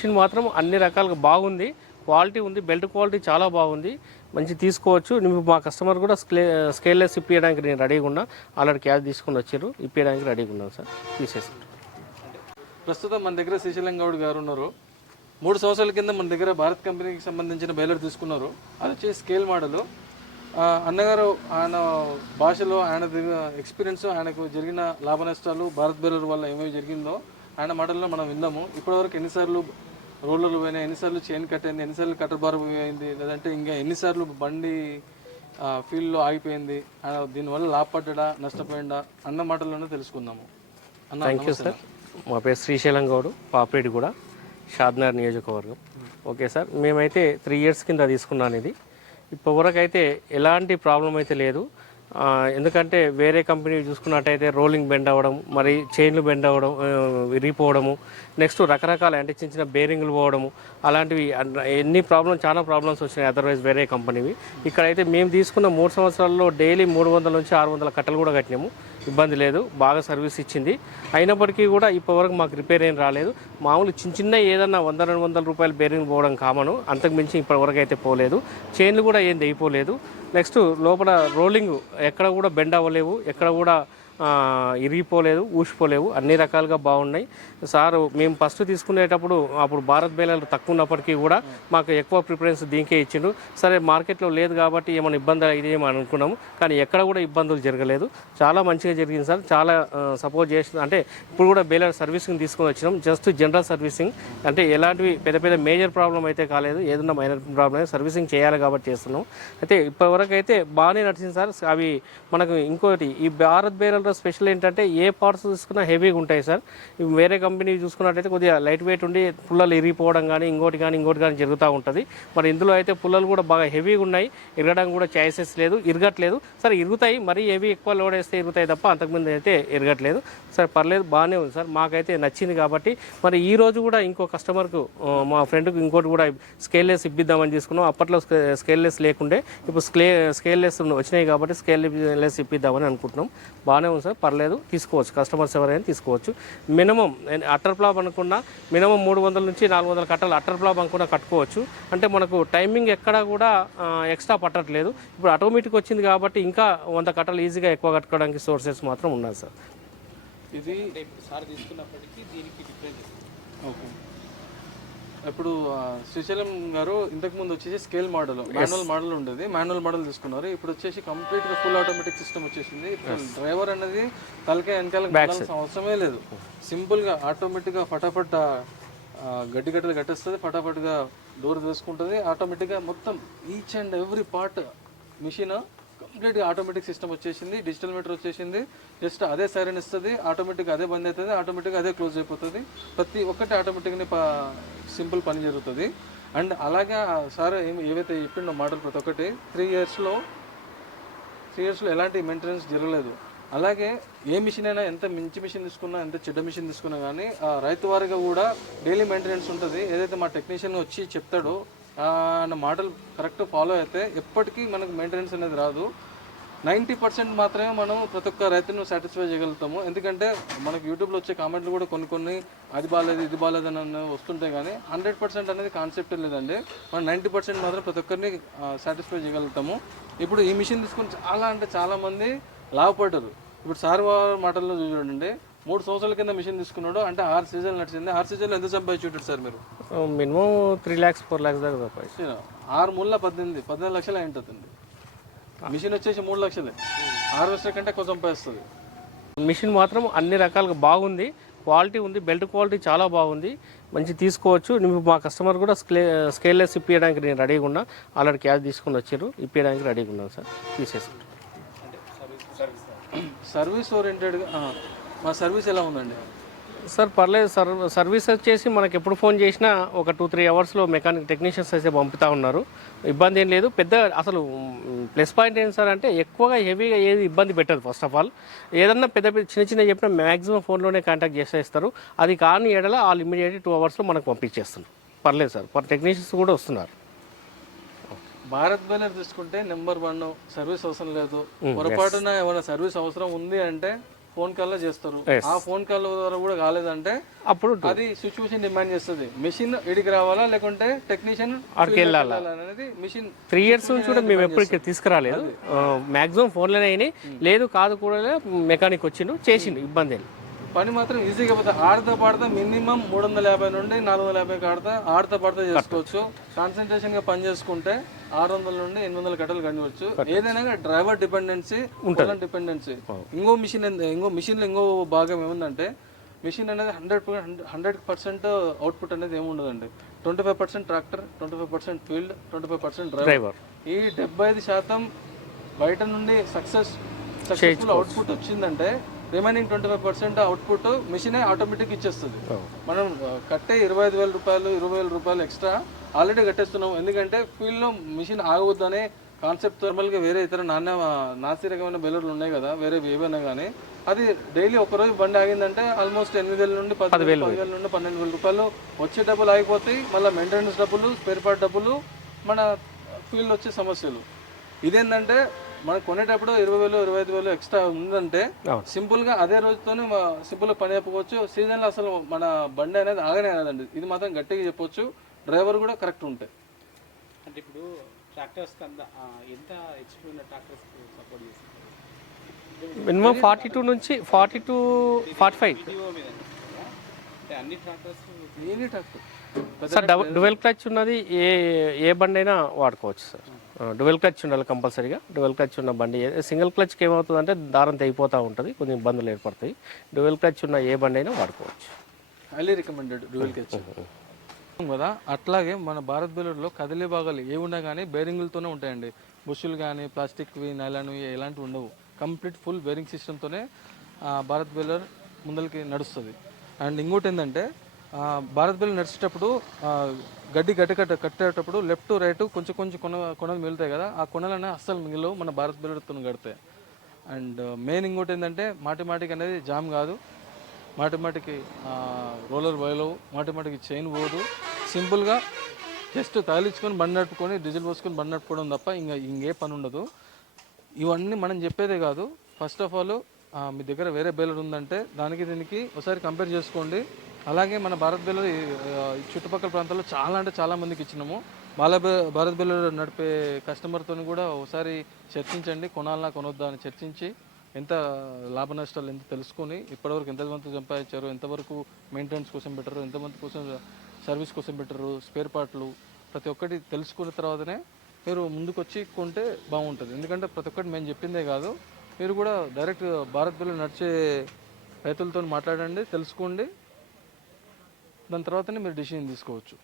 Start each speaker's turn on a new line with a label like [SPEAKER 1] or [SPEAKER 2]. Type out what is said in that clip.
[SPEAKER 1] Machine మాత్రం అన్ని రకాలుగా బాగుంది. క్వాలిటీ ఉంది బెల్ట్ క్వాలిటీ చాలా బాగుంది. మంచి తీసుకోవచ్చు. నువ్వు మా కస్టమర్ కూడా స్కే స్కేల్లెస్ ఇప్పించడానికి నేను రెడీగా ఉన్నా. ఆల్రెడీ క్యాష్ తీసుకొని వచ్చారు. ఇప్పించడానికి రెడీగా ఉన్నాను సార్. తీసేసుకుంటాను
[SPEAKER 2] ప్రస్తుతం మన దగ్గర శ్రీశైలం గౌడ్ గారు ఉన్నారు. మూడు సంవత్సరాల కింద మన దగ్గర భారత్ కంపెనీకి సంబంధించిన బయలర్ తీసుకున్నారు. అది వచ్చి స్కేల్ మోడల్. అన్నగారు ఆయన భాషలో ఆయన ఎక్స్పీరియన్స్ ఆయనకు జరిగిన లాభ నష్టాలు భారత్ బయలర్ వల్ల ఏమేమి జరిగిందో ఆయన మాటల్లో మనం విందాము ఇప్పటివరకు ఎన్నిసార్లు రోలర్లు పోయినాయి ఎన్నిసార్లు చైన్ కట్ అయింది ఎన్నిసార్లు కటర్ బార్ పోయింది లేదంటే ఇంకా ఎన్నిసార్లు బండి ఫీల్డ్లో ఆగిపోయింది. దీనివల్ల లాభపడ్డా నష్టపోయిందా అన్న మాటల్లోనే తెలుసుకుందాము. అన్న
[SPEAKER 1] థ్యాంక్ యూ సార్ మా పేరు శ్రీశైలం గౌడ్ పాపరేట్ కూడా షాద్నగర్ నియోజకవర్గం. ఓకే సార్ మేమైతే త్రీ ఇయర్స్ కింద తీసుకున్నాను ఇది ఇప్పటివరకు అయితే ఎలాంటి ప్రాబ్లం అయితే లేదు. ఎందుకంటే వేరే కంపెనీ చూసుకున్నట్టయితే రోలింగ్ బెండ్ అవ్వడం మరి చైన్లు బెండ్ అవ్వడం విరిగిపోవడము నెక్స్ట్ రకరకాల అంటే చిన్న చిన్న బేరింగ్లు పోవడము అలాంటివి ఎన్ని ప్రాబ్లమ్స్ చాలా ప్రాబ్లమ్స్ వచ్చినాయి అదర్వైజ్ వేరే కంపెనీవి. ఇక్కడైతే మేము తీసుకున్న మూడు సంవత్సరాల్లో డైలీ మూడు వందల నుంచి ఆరు వందల కట్టలు కూడా కట్టినాము. ఇబ్బంది లేదు బాగా సర్వీస్ ఇచ్చింది. అయినప్పటికీ కూడా ఇప్పటివరకు మాకు రిపేర్ ఏం రాలేదు. మామూలు చిన్న చిన్న ఏదన్నా వంద రెండు వందల రూపాయలు బేరింగ్ పోవడం కామను. అంతకు మించి ఇప్పటివరకు అయితే పోలేదు. చైన్లు కూడా ఏం తెగిపోలేదు. నెక్స్ట్ లోపల రోలింగ్ ఎక్కడ కూడా బెండ్ అవ్వలేవు ఎక్కడ కూడా ఇరిగిపోలేదు ఊసిపోలేవు అన్ని రకాలుగా బాగున్నాయి. సార్ మేము ఫస్ట్ తీసుకునేటప్పుడు అప్పుడు భారత్ బేలర్లు తక్కువ ఉన్నప్పటికీ కూడా మాకు ఎక్కువ ప్రిఫరెన్స్ దీనికే ఇచ్చిండు. సరే మార్కెట్లో లేదు కాబట్టి ఏమైనా ఇబ్బంది అయ్యేమో అనుకున్నాము. కానీ ఎక్కడ కూడా ఇబ్బందులు జరగలేదు. చాలా మంచిగా జరిగింది సార్. చాలా సపోర్ట్ చేస్తుంది అంటే ఇప్పుడు కూడా బేలర్ సర్వీసింగ్ తీసుకొని వచ్చినాం. జస్ట్ జనరల్ సర్వీసింగ్ అంటే ఎలాంటివి పెద్ద పెద్ద మేజర్ ప్రాబ్లం అయితే కాలేదు. ఏదన్నా మైనర్ ప్రాబ్లం సర్వీసింగ్ చేయాలి కాబట్టి చేస్తున్నాం. అయితే ఇప్పటివరకు అయితే బాగానే నడిచింది సార్. అవి మనకు ఇంకోటి ఈ భారత్ బేరల్లో స్పెషల్ ఏంటంటే ఏ పార్ట్స్ తీసుకున్నా హెవీగా ఉంటాయి సార్. వేరే కంపెనీ చూసుకున్నట్టయితే కొద్దిగా లైట్ వెయిట్ ఉండి పుల్లలు ఇరిగిపోవడం కానీ ఇంకోటి కానీ ఇంకోటి కానీ జరుగుతూ ఉంటుంది. మరి ఇందులో అయితే పుల్లలు కూడా బాగా హెవీగా ఉన్నాయి. ఇరగడం కూడా ఛాయిసెస్ లేదు ఇరగట్లేదు. సార్ ఇరుగుతాయి. మరీ హెవీ ఎక్కువ లోడ్ వేస్తే ఇరుగుతాయి తప్ప అంతకుముందు అయితే ఇరగట్లేదు. సార్ పర్లేదు బాగానే ఉంది సార్. మాకైతే నచ్చింది కాబట్టి. మరి ఈ రోజు కూడా ఇంకో కస్టమర్కు మా ఫ్రెండ్కి ఇంకోటి కూడా స్కేల్లెస్ ఇప్పిద్దామని తీసుకున్నాం. అప్పట్లో స్కేల్లెస్ లేకుండే ఇప్పుడు స్కే స్కేల్లెస్ వచ్చినాయి కాబట్టి స్కేల్లెస్ ఇప్పిద్దామని అనుకుంటున్నాం. బాగానే ఉంది సార్ పర్లేదు తీసుకోవచ్చు. కస్టమర్స్ ఎవరైనా తీసుకోవచ్చు. మినిమం అట్టర్ ప్లాబ్ అనుకున్నా మినిమం మూడు వందల నుంచి నాలుగు వందల కట్టలు అట్టర్ ప్లాబ్ అనుకున్నా కట్టుకోవచ్చు. అంటే మనకు టైమింగ్ ఎక్కడా కూడా ఎక్స్ట్రా పట్టట్లేదు. ఇప్పుడు ఆటోమేటిక్ వచ్చింది కాబట్టి ఇంకా వంద కట్టలు ఈజీగా ఎక్కువ కట్టుకోవడానికి సోర్సెస్ మాత్రం ఉన్నాయి సార్.
[SPEAKER 2] ఇది సార్ తీసుకున్నప్పటికీ దీనికి డిఫరెన్స్ ఓకే ఇప్పుడు శ్రీశైలం గారు ఇంతకు ముందు వచ్చేసి స్కేల్ మోడల్ మాన్యువల్ మోడల్ ఉండేది. మాన్యువల్ మోడల్ తీసుకున్నారు. ఇప్పుడు వచ్చేసి కంప్లీట్గా ఫుల్ ఆటోమేటిక్ సిస్టమ్ వచ్చేసింది డ్రైవర్ అనేది తలకే వెనకాల అవసరమే లేదు. సింపుల్గా ఆటోమేటిక్గా ఫటాఫట్ గడ్డి గడ్డలు కట్టేస్తుంది. ఫటాఫట్గా డోర్ వేసుకుంటుంది ఆటోమేటిక్గా మొత్తం each and every part machine కంప్లీట్గా ఆటోమేటిక్ సిస్టమ్ వచ్చేసింది డిజిటల్ మీటర్ వచ్చేసింది. జస్ట్ అదే సైరన్ ఇస్తుంది ఆటోమేటిక్గా అదే బంద్ అవుతుంది ఆటోమేటిక్గా అదే క్లోజ్ అయిపోతుంది. ప్రతి ఒక్కటి ఆటోమేటిక్ని సింపుల్ పని జరుగుతుంది. అండ్ అలాగే ఆ సార్ ఏం- ఏవైతే చెప్పిండో మాటలు ప్రతి ఒక్కటి త్రీ ఇయర్స్లో త్రీ ఇయర్స్లో ఎలాంటి మెయింటెనెన్స్ జరగలేదు. అలాగే ఏ మిషన్ అయినా ఎంత మంచి మిషన్ తీసుకున్నా ఎంత చెడ్డ మిషన్ తీసుకున్నా కానీ ఆ రైతు వారిగా కూడా డైలీ మెయింటెనెన్స్ ఉంటుంది. ఏదైతే మా టెక్నీషియన్ వచ్చి చెప్తాడో ఆ మాటలు కరెక్ట్ ఫాలో అయితే ఎప్పటికీ మనకు మెయింటెనెన్స్ అనేది రాదు. నైంటీ పర్సెంట్ మాత్రమే మనం ప్రతి ఒక్క రైతును సాటిస్ఫై చేయగలుగుతాము. ఎందుకంటే మనకు యూట్యూబ్లో వచ్చే కామెంట్లు కూడా కొన్ని కొన్ని అది బాగాలేదు ఇది బాగాలేదు అని వస్తుంటాయి కానీ హండ్రెడ్ పర్సెంట్ అనేది కాన్సెప్ట్ లేదండి. మనం నైంటీ పర్సెంట్ మాత్రం ప్రతి ఒక్కరిని సాటిస్ఫై చేయగలుగుతాము. ఇప్పుడు ఈ మిషన్ తీసుకుని చాలా అంటే చాలామంది లాభపడ్డారు. ఇప్పుడు సార్ వారి మాటల్లో చూడండి. మూడు సంవత్సరాల కింద మిషన్ తీసుకున్నాడు. అంటే ఆరు సీజన్లు నడిచింది. ఆరు సీజన్లు ఎంత సంపాదించుంటారు సార్ మీరు?
[SPEAKER 1] Minimum three lakhs four lakhs దాకా
[SPEAKER 2] ఆరు మూల పద్దెనిమిది పద్దెనిమిది లక్షలు అయి ఉంటుంది మిషన్ వచ్చేసి మూడు లక్షలే. హార్వెస్టర్ కంటే కొంచెం సంపాదిస్తుంది
[SPEAKER 1] మిషన్ మాత్రం అన్ని రకాలుగా బాగుంది. క్వాలిటీ ఉంది బెల్ట్ క్వాలిటీ చాలా బాగుంది. మంచి తీసుకోవచ్చు. నువ్వు మా కస్టమర్ కూడా స్కే స్కేల్లెస్ ఇప్పించడానికి నేను రెడీగా ఉన్నా. ఆల్రెడీ క్యాష్ తీసుకొని వచ్చారు. ఇప్పించడానికి రెడీగా ఉన్నాను సార్. తీసేసుకుంటాను
[SPEAKER 2] సర్వీస్ ఓరియంటెడ్గా మా సర్వీస్ ఎలా ఉందండి?
[SPEAKER 1] సార్ పర్లేదు సర్. సర్వీస్ వచ్చేసి మనకి ఎప్పుడు ఫోన్ చేసినా ఒక టూ త్రీ అవర్స్లో మెకానిక్ టెక్నీషియన్స్ అయితే పంపుతా ఉన్నారు. ఇబ్బంది ఏం లేదు. పెద్ద అసలు ప్లస్ పాయింట్ ఏంటి సార్ అంటే ఎక్కువగా హెవీగా ఏది ఇబ్బంది పెట్టదు ఫస్ట్ ఆఫ్ ఆల్. ఏదన్నా పెద్ద పెద్ద చిన్న చిన్న చెప్పినా మ్యాక్సిమం ఫోన్లోనే కాంటాక్ట్ చేసేస్తారు. అది కాని ఎడల వాళ్ళు ఇమీడియట్ టూ అవర్స్లో మనకు పంపించేస్తున్నారు. పర్లేదు సార్. పర్ టెక్నీషియన్స్ కూడా వస్తున్నారు.
[SPEAKER 2] భారత్ బైలర్ తీసుకుంటే నెంబర్ వన్ సర్వీస్ అవసరం లేదు. పొరపాటున ఏమైనా సర్వీస్ అవసరం ఉంది అంటే ఫోన్ కాల్ చేస్తారు. ఆ ఫోన్ కాల్ ద్వారా కూడా కాలేదంటే
[SPEAKER 1] అప్పుడు
[SPEAKER 2] అది సిచ్యువేషన్ డిమాండ్ చేస్తుంది. మిషన్ ఇడికి రావాలా లేకుంటే టెక్నీషియన్ అనేది మిషన్
[SPEAKER 1] త్రీ ఇయర్స్ నుంచి కూడా మేము ఎప్పుడు ఇక్కడ తీసుకురాలేదు. మాక్సిమం ఫోన్లోనే అయినాయి. లేదు కాదు కూడా మెకానిక్ వచ్చిండు చేసిండు ఇబ్బంది ఏం లేదు.
[SPEAKER 2] పని మాత్రం ఈజీగా పోతే ఆడతా పాడతా మినిమం మూడు వందల యాభై నుండి నాలుగు వందల యాభై ఆడతా ఆడతా పాడతా చేసుకోవచ్చు. కాన్సన్ట్రేషన్గా పని చేసుకుంటే ఆరు వందల నుండి ఎనిమిది వందల కట్టలు కనివచ్చు ఏదైనా డ్రైవర్ డిపెండెన్సీ డిపెండెన్సీ ఇంకో మిషన్ ఇంకో మిషన్లో ఇంకో భాగం ఏముందంటే మిషన్ అనేది హండ్రెడ్ హండ్రెడ్ పర్సెంట్ అవుట్పుట్ అనేది ఏముండదండి twenty five percent tractor twenty five percent field twenty five percent driver ఈ డెబ్బై ఐదు శాతం బయట నుండి సక్సెస్ సక్సెస్ఫుల్ అవుట్పుట్ వచ్చిందంటే remaining twenty five percent output మిషనే automatic ఇచ్చేస్తుంది. మనం కట్టే ఇరవై ఐదు వేల రూపాయలు ఇరవై వేల రూపాయలు ఎక్స్ట్రా ఆల్రెడీ కట్టేస్తున్నాం. ఎందుకంటే ఫీల్డ్లో మిషన్ ఆగవద్దనే కాన్సెప్ట్ నార్మల్గా వేరే ఇతర నాణ్య నాసి రకమైన బెలూర్లు ఉన్నాయి కదా వేరే ఏవైనా కానీ అది డైలీ రోజు బండి ఆగిందంటే ఆల్మోస్ట్ ఎనిమిది వేల నుండి పది వేల పదివేల నుండి పన్నెండు వేల రూపాయలు వచ్చే డబ్బులు ఆగిపోతాయి. మళ్ళీ మెయింటెనెన్స్ డబ్బులు స్పేర్ పార్ట్ డబ్బులు మన ఫీల్డ్ వచ్చే సమస్యలు. ఇదేంటంటే మనం కొనేటప్పుడు ఇరవై వేలు ఇరవై ఐదు వేలు ఎక్స్ట్రా ఉందంటే. సింపుల్గా అదే రోజుతోనే సింపుల్గా పని చెప్పుకోవచ్చు సీజన్లో అసలు మన బండి అనేది ఆగనే ఆగదండి. ఇది మాత్రం గట్టిగా చెప్పొచ్చు. డ్రైవర్ కూడా కరెక్ట్ ఉంటాయి
[SPEAKER 3] అంటే ఇప్పుడు ట్రాక్టర్స్ ఎంత ఉన్న ట్రాక్టర్స్ సపోర్ట్ చేస్తారు?
[SPEAKER 1] మినిమం ఫార్టీ టూ నుంచి ఫార్టీ టూ ఫార్టీ ఫైవ్?
[SPEAKER 3] అంటే అన్ని tractors
[SPEAKER 2] any tractor
[SPEAKER 1] sir double dual clutch ఉన్నది ఏ ఏ బండి అయినా వాడుకోవచ్చు సార్. డువెల్ క్లచ్ ఉండాలి కంపల్సరీగా. డువెల్ క్లచ్ ఉన్న బండి సింగిల్ క్లచ్కి ఏమవుతుందంటే దారం తెగిపోతూ ఉంటుంది కొన్ని ఇబ్బందులు ఏర్పడతాయి. డువెల్ క్లచ్ ఉన్న ఏ బండి అయినా వాడుకోవచ్చు
[SPEAKER 2] హైలీ రికమెండెడ్ డ్యూయల్ కెచ్ కదా అట్లాగే మన భారత్ బెలూర్లో కదిలే భాగాలు ఏ ఉన్నా కానీ బేరింగులతోనే ఉంటాయండి. బుషులు కానీ ప్లాస్టిక్వి నైలాన్వి ఎలాంటివి ఉండవు. కంప్లీట్ ఫుల్ బేరింగ్ సిస్టమ్తోనే భారత్ బెలూర్ ముందరికి నడుస్తుంది. అండ్ ఇంకోటి ఏంటంటే భారత్ బిల్ నడిచేటప్పుడు గడ్డి గడ్డి కట్ట కట్టేటప్పుడు లెఫ్ట్ రైట్ కొంచెం కొంచెం కొన కొనలు మిగులుతాయి కదా ఆ కొనలనే అస్సలు మిగిలవు మన భారత్ బిల్లుతో కడతాయి అండ్ మెయిన్ ఇంకోటి ఏంటంటే మాటి మాటికి అనేది జామ్ కాదు. మాటి మాటికి రోలర్ పోయలేవు మాటి మాటికి చైన్ పోదు. సింపుల్గా జస్ట్ తగిలించుకొని బండి నడుపుకొని డీజిల్ పోసుకొని బండి నడుపుకోవడం తప్ప ఇంకా ఇంకే పని ఉండదు. ఇవన్నీ మనం చెప్పేదే కాదు. ఫస్ట్ ఆఫ్ ఆల్ మీ దగ్గర వేరే బేలర్ ఉందంటే దానికి దీనికి ఒకసారి కంపేర్ చేసుకోండి. అలాగే మన భారత్ బేలర్ చుట్టుపక్కల ప్రాంతాల్లో చాలా అంటే చాలా మందికి ఇచ్చినాము. వాళ్ళ భారత్ బేలర్ నడిపే కస్టమర్తో కూడా ఒకసారి చర్చించండి. కొనాలన్నా కొనొద్దా అని చర్చించి ఎంత లాభ నష్టాలు ఎంత తెలుసుకొని ఇప్పటివరకు ఎంతమంది సంపాదించారు ఎంతవరకు మెయింటెనెన్స్ కోసం పెట్టారు ఎంతమంది కోసం సర్వీస్ కోసం పెట్టారు స్పేర్ పార్ట్లు ప్రతి ఒక్కటి తెలుసుకున్న తర్వాతనే మీరు ముందుకు వచ్చి కొంటే బాగుంటుంది. ఎందుకంటే ప్రతి ఒక్కటి మేము చెప్పిందే కాదు. మీరు కూడా డైరెక్ట్ భారత్ బిల్లు నడిచే రైతులతో మాట్లాడండి తెలుసుకోండి. దాని తర్వాతనే మీరు డిసిషన్ తీసుకోవచ్చు.